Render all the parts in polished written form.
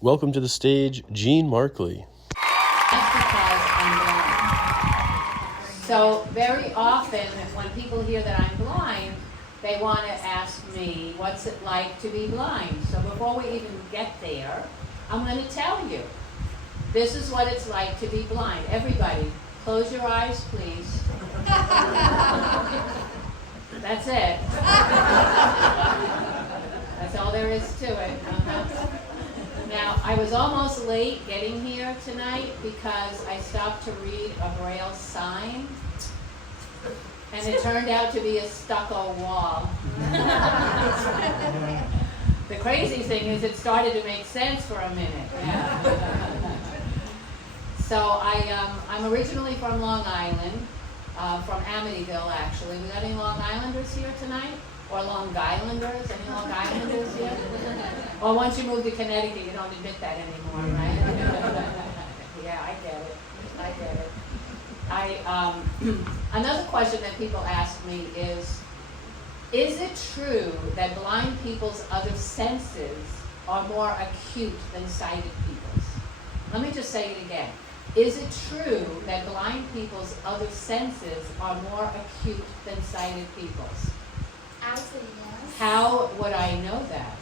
Welcome to the stage, Gene Marcley. That's because I'm blind. So very often when people hear that I'm blind, they want to ask me, what's it like to be blind? So before we even get there, I'm going to tell you. This is what it's like to be blind. Everybody, close your eyes, please. That's it. That's all there is to it. Now, I was almost late getting here tonight because I stopped to read a Braille sign, and it turned out to be a stucco wall. The crazy thing is it started to make sense for a minute. Yeah. So I'm originally from Long Island, from Amityville actually. We got any Long Islanders here tonight? Or Long Islanders? Any Long Islanders here? Well, once you move to Connecticut, you don't admit that anymore, right? Yeah, I get it. Another question that people ask me is it true that blind people's other senses are more acute than sighted people's? Let me just say it again. Is it true that blind people's other senses are more acute than sighted people's? I say yes. How would I know that?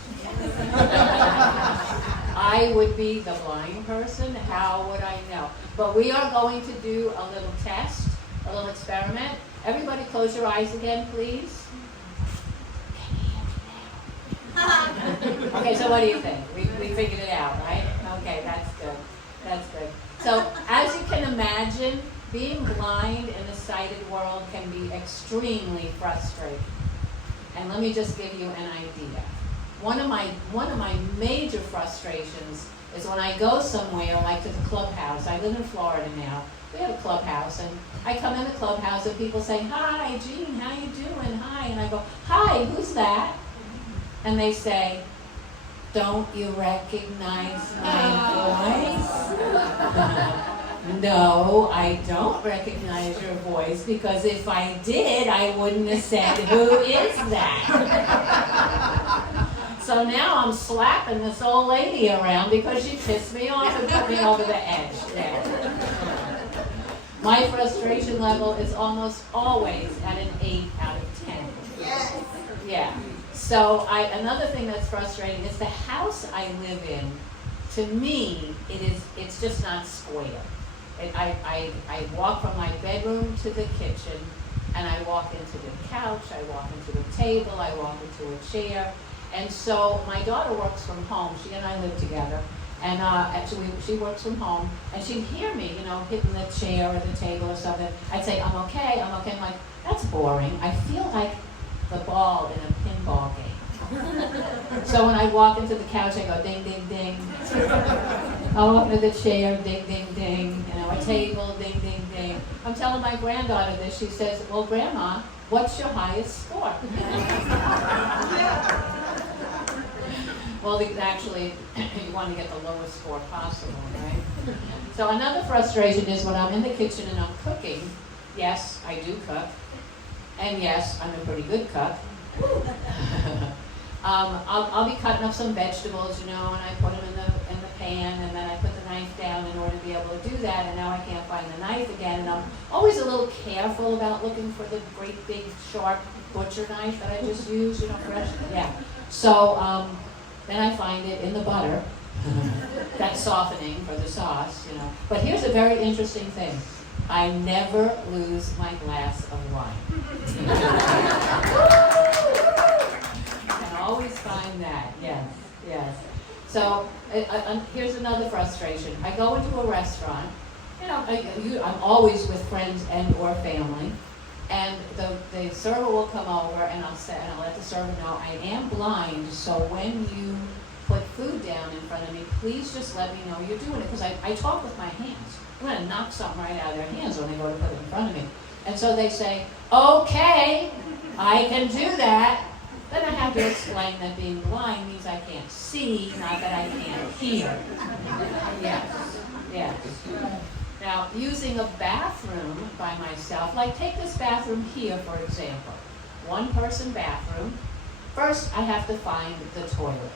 I would be the blind person. How would I know? But we are going to do a little test, a little experiment. Everybody close your eyes again, please. Okay, so what do you think? We figured it out, right? Okay, that's good. That's good. So, as you can imagine, being blind in the sighted world can be extremely frustrating. And let me just give you an idea. One of my major frustrations is when I go somewhere, like to the clubhouse. I live in Florida now. We have a clubhouse, and I come in the clubhouse and people say, "Hi, Gene, how you doing? Hi." And I go, "Hi, who's that?" And they say, "Don't you recognize my voice?" No, I don't recognize your voice, because if I did, I wouldn't have said, "Who is that?" So now I'm slapping this old lady around because she pissed me off and put me over the edge there. My frustration level is almost always at an 8 out of 10. Yes. Yeah. So another thing that's frustrating is the house I live in. To me, it's just not square. I walk from my bedroom to the kitchen, and I walk into the couch, I walk into the table, I walk into a chair. And so my daughter works from home. She and I live together. And actually, she works from home, and she'd hear me, hitting the chair or the table or something. I'd say, I'm okay. I'm like, that's boring. I feel like the ball in a pinball game. So when I walk into the couch, I go ding, ding, ding. I walk into the chair, ding, ding, ding. A table, ding, ding, ding. I'm telling my granddaughter this. She says, "Well, Grandma, what's your highest score?" Well, actually, you want to get the lowest score possible, right? So another frustration is when I'm in the kitchen and I'm cooking. Yes, I do cook. And yes, I'm a pretty good cook. I'll be cutting up some vegetables, and I put them in the pan, and then I put the knife down in order to be able to do that, and now I can't find the knife again, and I'm always a little careful about looking for the great big sharp butcher knife that I just used, fresh. Yeah. So then I find it in the butter. That's softening for the sauce, But here's a very interesting thing. I never lose my glass of wine. Always find that, yes. So here's another frustration. I go into a restaurant, I'm always with friends and or family, and the server will come over, and I'll let the server know I am blind, so when you put food down in front of me, please just let me know you're doing it, because I talk with my hands. I'm going to knock something right out of their hands when they go to put it in front of me. And so they say, "Okay, I can do that." Then I have to explain that being blind means I can't see, not that I can't hear. Yes. Now, using a bathroom by myself, like take this bathroom here, for example. One person bathroom. First, I have to find the toilet.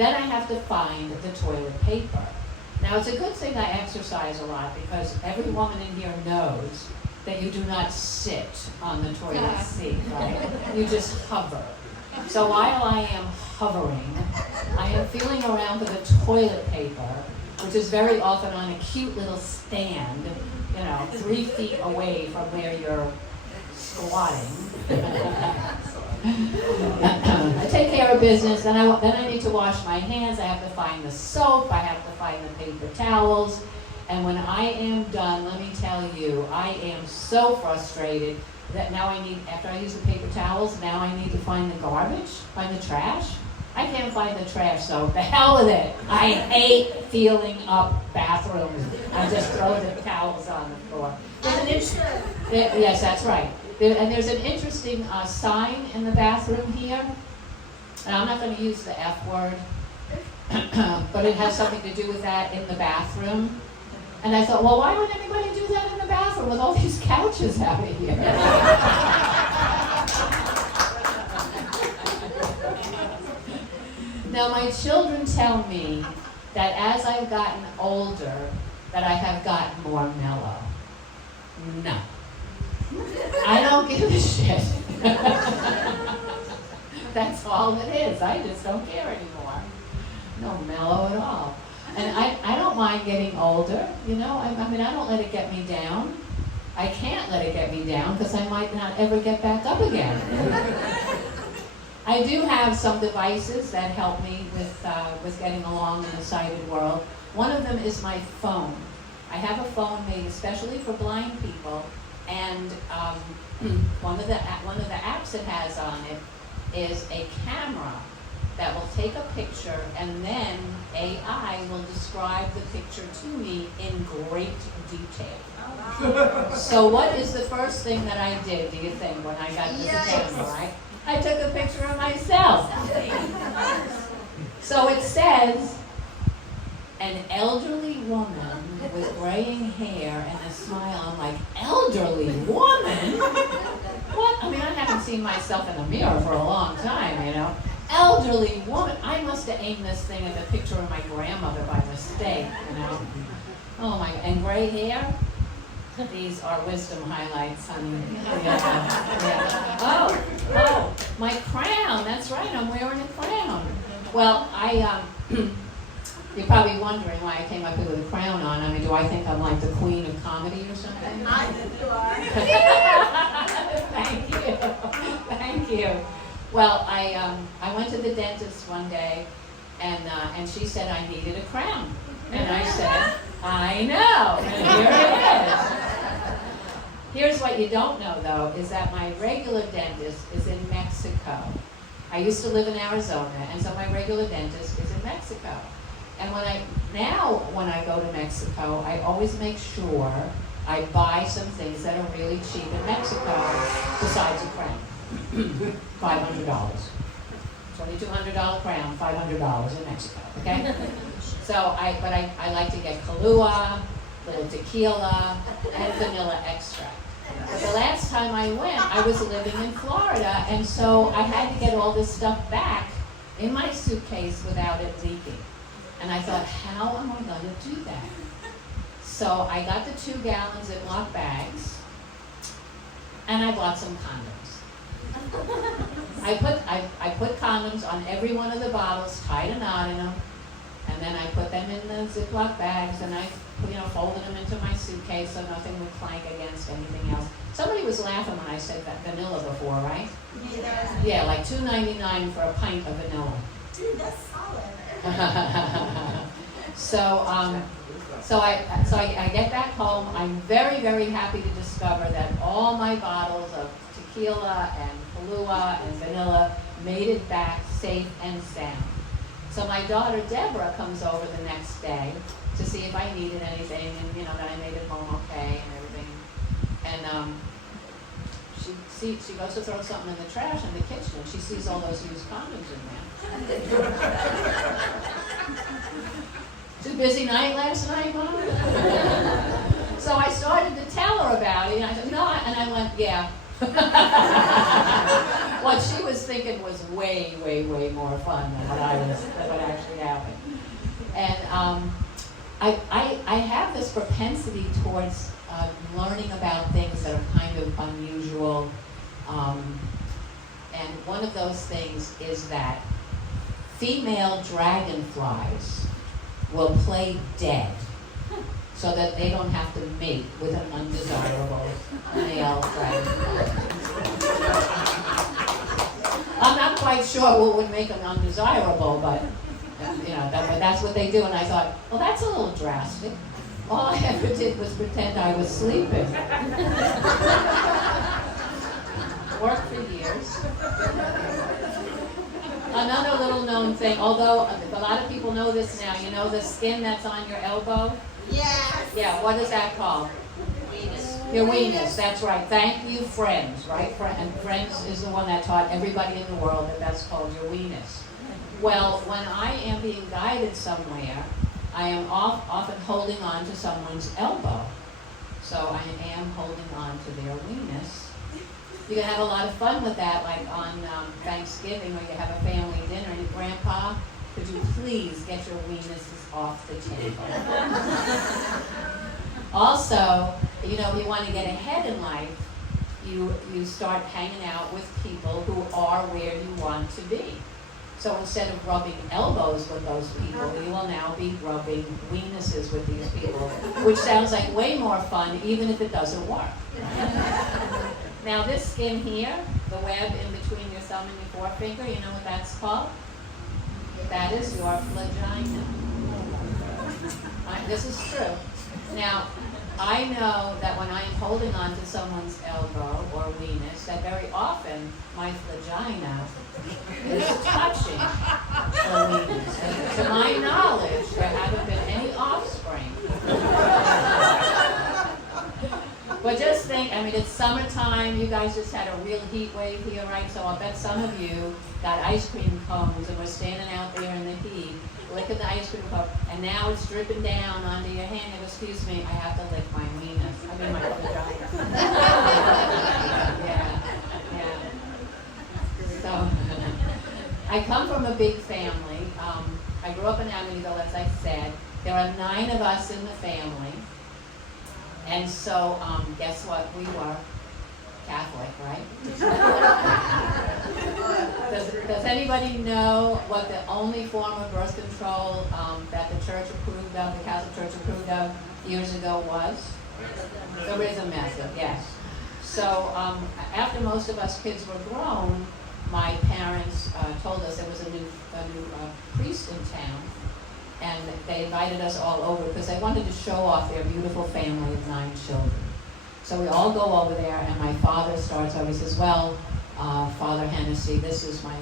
Then I have to find the toilet paper. Now, it's a good thing I exercise a lot because every woman in here knows that you do not sit on the toilet seat, right? You just hover. So while I am hovering, I am feeling around for the toilet paper, which is very often on a cute little stand, 3 feet away from where you're squatting. I take care of business, then I need to wash my hands, I have to find the soap, I have to find the paper towels, and when I am done, let me tell you, I am so frustrated that now after I use the paper towels, now I need to find the garbage, find the trash. I can't find the trash, so the hell with it. I hate feeling up bathrooms. I just throw the towels on the floor. Yes, that's right. And there's an interesting sign in the bathroom here. And I'm not going to use the F word, but it has something to do with that in the bathroom. And I thought, well, why would anybody do that in the bathroom with all these couches out here? Now, my children tell me that as I've gotten older, that I have gotten more mellow. No. I don't give a shit. That's all it is. I just don't care anymore. No mellow at all. And I don't mind getting older, I mean, I don't let it get me down. I can't let it get me down because I might not ever get back up again. I do have some devices that help me with getting along in the sighted world. One of them is my phone. I have a phone made especially for blind people, and one of the apps it has on it is a camera that will take a picture, and then AI will describe the picture to me in great detail. So what is the first thing that I did, do you think, when I got this camera, right? I took a picture of myself. So it says, an elderly woman with graying hair and a smile. I'm like, elderly woman? What? I mean, I haven't seen myself in a mirror for a long time, Elderly woman. I must have aimed this thing at the picture of my grandmother by mistake, Oh my, and gray hair? These are wisdom highlights, honey. Yeah. Oh, my crown. That's right, I'm wearing a crown. Well, you're probably wondering why I came up here with a crown on. I mean, do I think I'm like the queen of comedy or something? I think you are. Thank you. Well, I went to the dentist one day, and she said I needed a crown. And I said, I know, and here it is. Here's what you don't know, though, is that my regular dentist is in Mexico. I used to live in Arizona, and so my regular dentist is in Mexico. And when I go to Mexico, I always make sure I buy some things that are really cheap in Mexico, besides a crown. $500. $2,200 crown, $500 in Mexico, okay? So I like to get Kahlua, little tequila, and vanilla extract. But the last time I went, I was living in Florida, and so I had to get all this stuff back in my suitcase without it leaking. And I thought, how am I going to do that? So I got the 2-gallon Ziploc bags, and I bought some condoms. I put condoms on every one of the bottles, tied a knot in them, and then I put them in the Ziploc bags, and I folded them into my suitcase so nothing would clank against anything else. Somebody was laughing when I said that vanilla before, right? Yeah, like $2.99 for a pint of vanilla. Dude, that's solid. So I get back home. I'm very, very happy to discover that all my bottles of tequila and Kahlua and vanilla made it back safe and sound. So my daughter Deborah comes over the next day to see if I needed anything, and that I made it home okay and everything. And she goes to throw something in the trash in the kitchen, and she sees all those used condoms in there. Too busy night last night, Mom? So I started to tell her about it, and I said, no, and I went, yeah. what she was thinking was way, way, way more fun than what actually happened. And I have this propensity towards learning about things that are kind of unusual. And one of those things is that female dragonflies will play dead so that they don't have to mate with an undesirable male dragonfly. I'm not quite sure what would make them undesirable, but that's what they do. And I thought, well, that's a little drastic. All I ever did was pretend I was sleeping. Worked for years. Another little known thing, although a lot of people know this now, you know the skin that's on your elbow? Yes. Yeah, what is that called? Weenus. Your weenus, that's right. Thank you, Friends, right? And Friends is the one that taught everybody in the world that that's called your weenus. Well, when I am being guided somewhere, I am often holding on to someone's elbow. So I am holding on to their weenus. You can have a lot of fun with that, like on Thanksgiving, or you have a family dinner, and Grandpa, could you please get your weenuses off the table? Also, if you want to get ahead in life, you start hanging out with people who are where you want to be. So instead of rubbing elbows with those people, you will now be rubbing weenuses with these people, which sounds like way more fun, even if it doesn't work. Now this skin here, the web in between your thumb and your forefinger, you know what that's called? That is your vagina. This is true. Now, I know that when I am holding on to someone's elbow or weenus, that very often my vagina is touching the weenus. And to my knowledge, there haven't been any offspring. But just think, it's summertime, you guys just had a real heat wave here, right? So I'll bet some of you got ice cream cones and were standing out there in the heat, licking the ice cream cone, and now it's dripping down onto your hand. And excuse me, I have to lick my weenus. My vagina. Yeah. So, I come from a big family. I grew up in Amityville, as I said. There are 9 of us in the family. And so, guess what? We were Catholic, right? Does anybody know what the only form of birth control that the church approved of, the Catholic Church approved of years ago was? The rhythm method, yes. So after most of us kids were grown, my parents told us there was a new priest in town. And they invited us all over because they wanted to show off their beautiful family of 9 children. So we all go over there, and my father starts over. He says, well, Father Hennessy, this is my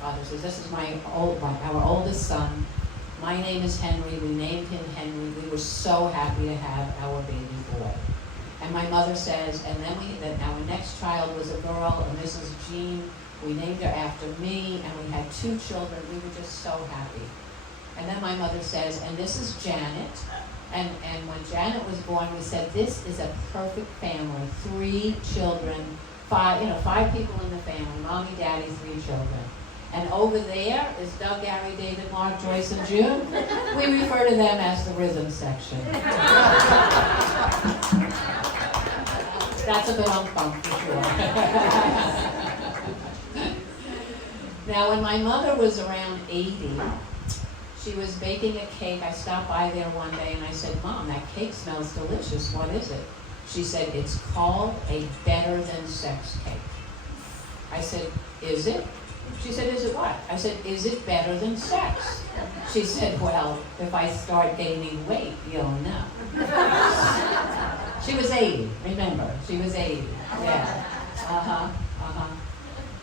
father says, this is our oldest son. My name is Henry. We named him Henry. We were so happy to have our baby boy. And my mother says, and then our next child was a girl, and this is Jean. We named her after me, and we had 2 children. We were just so happy. And then my mother says, and this is Janet. And when Janet was born, we said, this is a perfect family. 3 children, 5 people in the family. Mommy, Daddy, 3 children. And over there is Doug, Gary, David, Mark, Joyce, and Juke. We refer to them as the rhythm section. That's a bit uncomfortable for sure. Now, when my mother was around 80, she was baking a cake. I stopped by there one day and I said, Mom, that cake smells delicious. What is it? She said, it's called a better than sex cake. I said, is it? She said, is it what? I said, is it better than sex? She said, well, if I start gaining weight, you'll know. She was 80, remember, she was 80, yeah.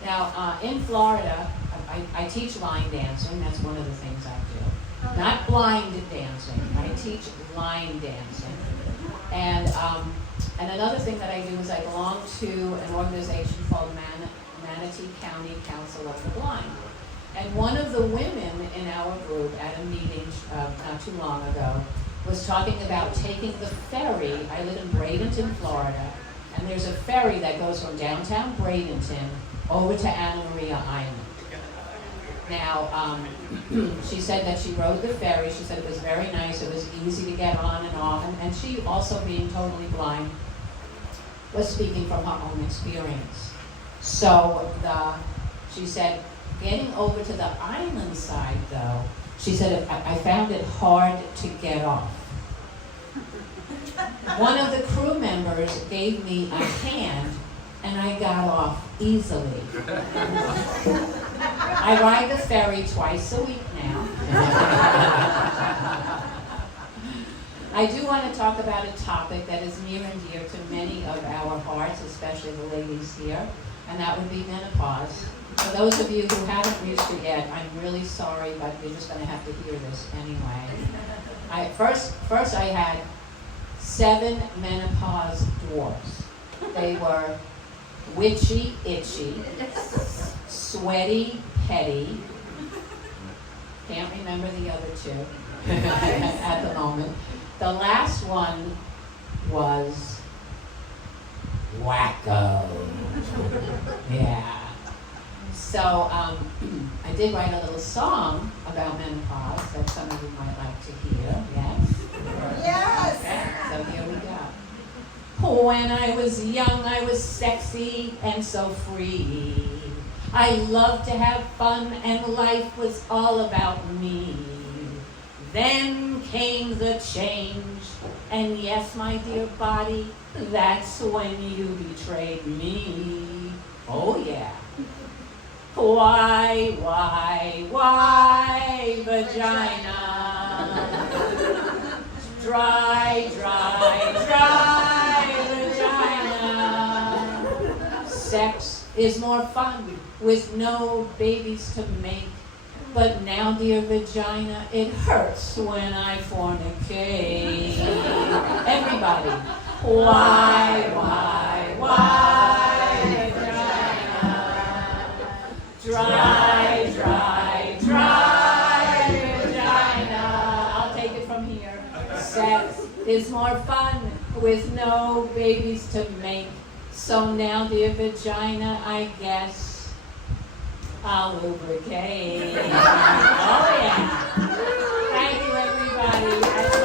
Now, in Florida, I teach line dancing. That's one of the things I do. Not blind dancing. I teach line dancing. And another thing that I do is I belong to an organization called Manatee County Council of the Blind. And one of the women in our group at a meeting not too long ago was talking about taking the ferry. I live in Bradenton, Florida, and there's a ferry that goes from downtown Bradenton over to Anna Maria Island. Now, she said that she rode the ferry. She said it was very nice. It was easy to get on and off. And she, also being totally blind, was speaking from her own experience. So she said, getting over to the island side, though, she said, I found it hard to get off. One of the crew members gave me a hand, and I got off easily. I ride the ferry twice a week now. I do want to talk about a topic that is near and dear to many of our hearts, especially the ladies here, and that would be menopause. For those of you who haven't reached it yet, I'm really sorry, but you're just going to have to hear this anyway. First I had 7 menopause dwarfs. They were witchy, itchy, sweaty, petty. Can't remember the other 2 at the moment. The last one was wacko. Yeah. So I did write a little song about menopause that some of you might like to hear. Yes? Yes! Okay, so here we go. When I was young, I was sexy and so free. I loved to have fun and life was all about me. Then came the change, and yes, my dear body, that's when you betrayed me. Oh yeah. Why, vagina? Dry, vagina. Sex is more fun with no babies to make. But now, dear vagina, it hurts when I fornicate. Everybody. Why, vagina? Dry, vagina. I'll take it from here. Sex is more fun with no babies to make. So now, dear vagina, I guess I'll lubricate. Oh yeah. Thank you, everybody.